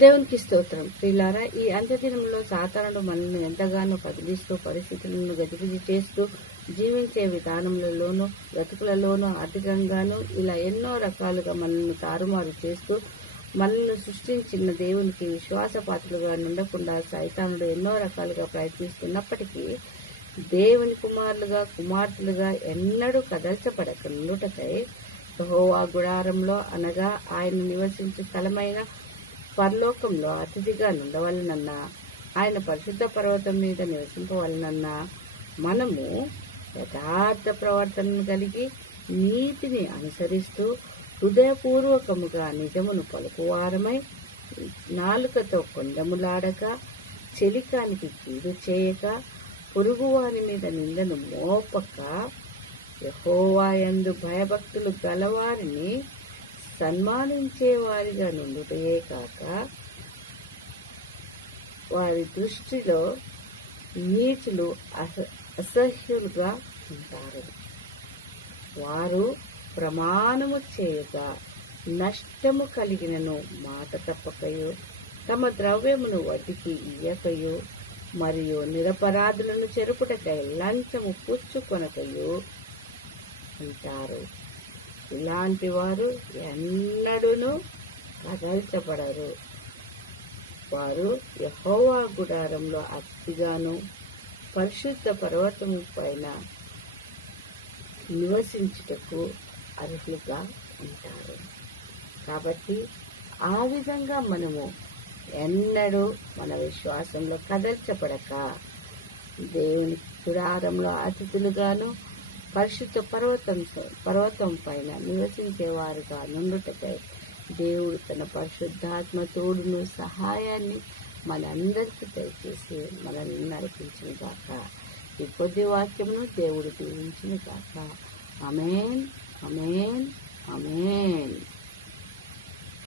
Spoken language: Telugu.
దేవునికి స్తోత్రం. ప్రియులారా, ఈ అంత్యదినంలో సాతానుడు మనల్ని ఎంతగానో కదిలిస్తూ, పరిస్థితులను గజిబిజి చేస్తూ, జీవించే విధానంలోనూ బ్రతుకులలోనూ ఆర్థికంగానూ ఇలా ఎన్నో రకాలుగా మనల్ని తారుమారు చేస్తూ, మనల్ని సృష్టించిన దేవునికి విశ్వాసపాత్రులుగా ఉండకుండా సైతానుడు ఎన్నో రకాలుగా ప్రయత్నిస్తున్నప్పటికీ దేవుని కుమారులుగా కుమార్తెలుగా ఎన్నడూ కదల్చబడక నుండుటకై యెహోవా గుడారంలో అనగా ఆయన నివసించే స్థలమైన పరలోకంలో అతిథిగా నుండవలనన్నా, ఆయన పరిశుద్ధ పర్వతం మీద నివసింపవలనన్నా మనము యథార్థ ప్రవర్తనను కలిగి నీతిని అనుసరిస్తూ హృదయపూర్వకముగా నిజమును పలుకువారమై, నాలుకతో కొండములాడక, చెలికానికి కీడు చేయక, పొరుగువాని మీద నిందను మోపక, యెహోవా యందు భయభక్తులు గలవారిని సన్మానించేవారిగా నుండుటయే కాక, వారి దృష్టిలో నీచులు అసహ్యులుగా ఉంటారు. వారు ప్రమాణము చేయగా నష్టము కలిగినను మాట తప్పకయు, తమ ద్రవ్యమును వడ్డీకి ఇయ్యకయు, మరియు నిరపరాధులను చెరుపుటకై లంచము పుచ్చుకొనకయు ఉంటారు. ఇలాంటి వారు ఎన్నడూను కదల్చబడరు. వారు యెహోవా గుడారంలో అతిథిగాను పరిశుద్ధ పర్వతము పైన నివసించుటకు అర్హులుగా ఉంటారు. కాబట్టి ఆ విధంగా మనము ఎన్నడూ మన విశ్వాసంలో కదల్చబడక దేవుని గుడారంలో అతిథులుగాను పరిశుద్ధ పర్వతం పైన నివసించేవారుగా నుండుటకై దేవుడు తన పరిశుద్ధాత్మ తోడును సహాయాన్ని మనందరికీ దయచేసి మనల్ని నడిపించును గాక. ఈ కొద్ది వాక్యమును దేవుడు దీవించును గాక. ఆమేన్, ఆమేన్, ఆమేన్.